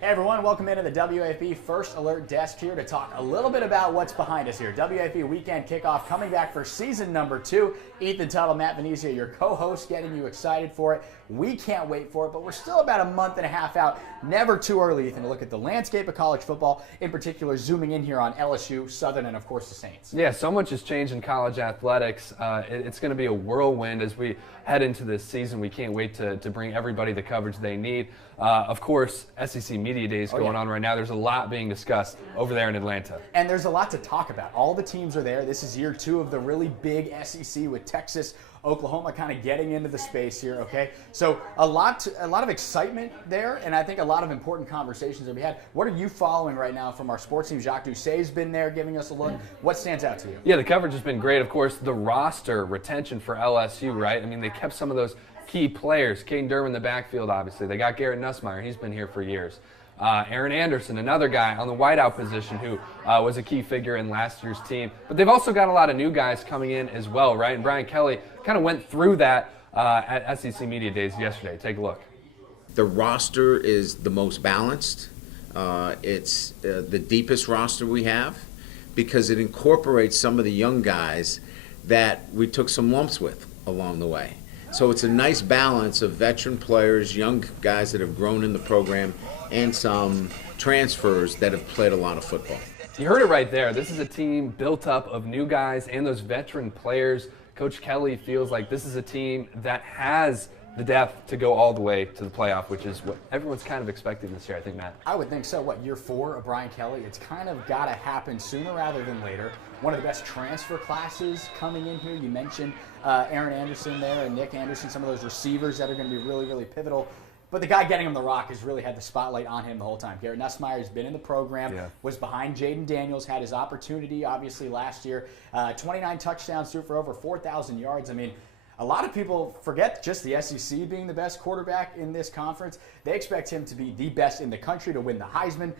Hey everyone, welcome into the WAFB First Alert Desk here to talk a little bit about what's behind us here. WAFB Weekend Kickoff coming back for season number 2. Ethan Tuttle, Matt Venezia, your co-host, getting you excited for it. We can't wait for it, but we're still about a month and a half out. Never too early, Ethan, to look at the landscape of college football, in particular zooming in here on LSU, Southern, and of course the Saints. Yeah, so much has changed in college athletics. It's going to be a whirlwind as we head into this season. We can't wait to bring everybody the coverage they need. Of course, SEC Media Days going on right now. There's a lot being discussed over there in Atlanta. And there's a lot to talk about. All the teams are there. This is year 2 of the really big SEC with Texas, Oklahoma kind of getting into the space here, okay? So a lot of excitement there, and I think a lot of important conversations that we had. What are you following right now from our sports team? Jacques Doucet's been there giving us a look. What stands out to you? Yeah, the coverage has been great. Of course, the roster retention for LSU, right? I mean, they kept some of those key players. Caden Durham in the backfield, obviously. They got Garrett Nussmeier. He's been here for years. Aaron Anderson, another guy on the wideout position who was a key figure in last year's team. But they've also got a lot of new guys coming in as well, right? And Brian Kelly kind of went through that at SEC Media Days yesterday. Take a look. The roster is the most balanced. It's the deepest roster we have because it incorporates some of the young guys that we took some lumps with along the way. So it's a nice balance of veteran players, young guys that have grown in the program, and some transfers that have played a lot of football. You heard it right there. This is a team built up of new guys and those veteran players. Coach Kelly feels like this is a team that has the depth to go all the way to the playoff, which is what everyone's kind of expecting this year, I think, Matt. I would think so. What, year 4 of Brian Kelly? It's kind of got to happen sooner rather than later. One of the best transfer classes coming in here. You mentioned Aaron Anderson there and Nick Anderson, some of those receivers that are going to be really, really pivotal. But the guy getting him the rock has really had the spotlight on him the whole time. Garrett Nussmeier has been in the program, was behind Jaden Daniels, had his opportunity, obviously, last year. 29 touchdowns, threw for over 4,000 yards. I mean, a lot of people forget just the SEC being the best quarterback in this conference. They expect him to be the best in the country, to win the Heisman.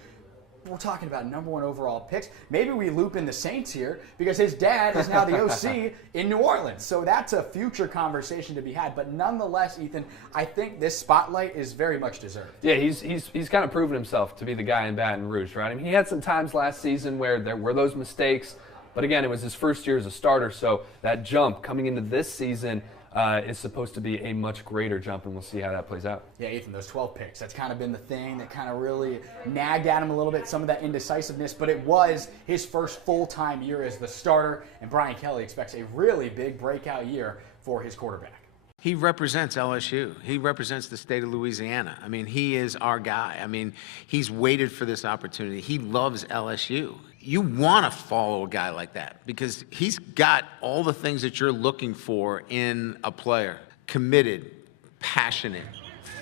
We're talking about number 1 overall picks. Maybe we loop in the Saints here because his dad is now the OC in New Orleans. So that's a future conversation to be had. But nonetheless, Ethan, I think this spotlight is very much deserved. Yeah, he's kind of proven himself to be the guy in Baton Rouge, right? I mean, he had some times last season where there were those mistakes. But again, it was his first year as a starter. So that jump coming into this season is supposed to be a much greater jump, and we'll see how that plays out. Yeah, Ethan, those 12 picks, that's kind of been the thing that kind of really nagged at him a little bit, some of that indecisiveness, but it was his first full-time year as the starter, and Brian Kelly expects a really big breakout year for his quarterback. He represents LSU. He represents the state of Louisiana. I mean, he is our guy. I mean, he's waited for this opportunity. He loves LSU. You want to follow a guy like that because he's got all the things that you're looking for in a player. Committed, passionate,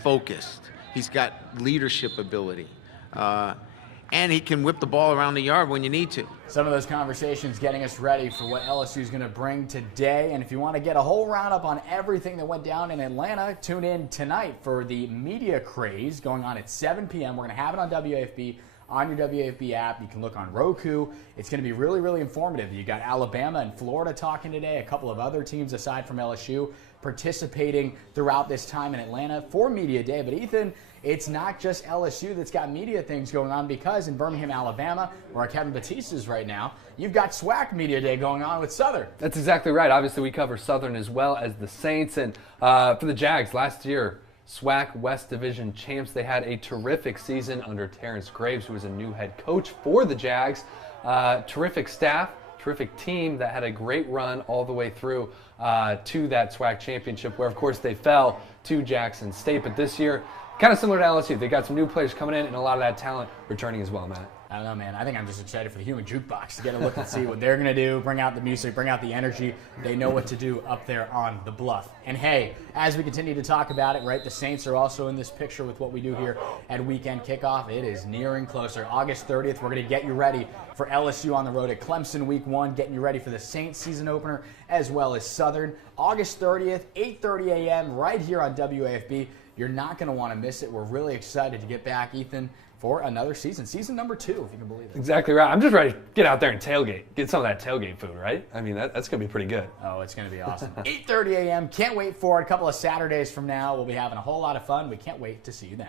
focused. He's got leadership ability. And he can whip the ball around the yard when you need to. Some of those conversations getting us ready for what LSU is going to bring today. And if you want to get a whole roundup on everything that went down in Atlanta, tune in tonight for the media craze going on at 7 p.m. We're going to have it on WAFB, on your WAFB app. You can look on Roku. It's going to be really, really informative. You got Alabama and Florida talking today, a couple of other teams aside from LSU participating throughout this time in Atlanta for Media Day. But Ethan, it's not just LSU that's got media things going on because in Birmingham, Alabama, where Kevin Batiste is right now, you've got SWAC Media Day going on with Southern. That's exactly right. Obviously, we cover Southern as well as the Saints. And for the Jags, last year, SWAC West Division champs. They had a terrific season under Terrence Graves, who was a new head coach for the Jags. Terrific staff, terrific team that had a great run all the way through to that SWAC championship, where, of course, they fell to Jackson State. But this year, kind of similar to LSU. They got some new players coming in and a lot of that talent returning as well, Matt. I don't know, man. I think I'm just excited for the Human Jukebox to get a look and see what they're going to do, bring out the music, bring out the energy. They know what to do up there on the bluff. And, hey, as we continue to talk about it, right, the Saints are also in this picture with what we do here at Weekend Kickoff. It is nearing closer. August 30th, we're going to get you ready for LSU on the road at Clemson Week 1, getting you ready for the Saints season opener as well as Southern. August 30th, 8:30 a.m. right here on WAFB. You're not going to want to miss it. We're really excited to get back, Ethan, for another season number 2, if you can believe it. Exactly right. I'm just ready to get out there and tailgate, get some of that tailgate food, right? I mean, that's going to be pretty good. Oh, it's going to be awesome. 8:30 a.m. Can't wait for it. A couple of Saturdays from now, we'll be having a whole lot of fun. We can't wait to see you then.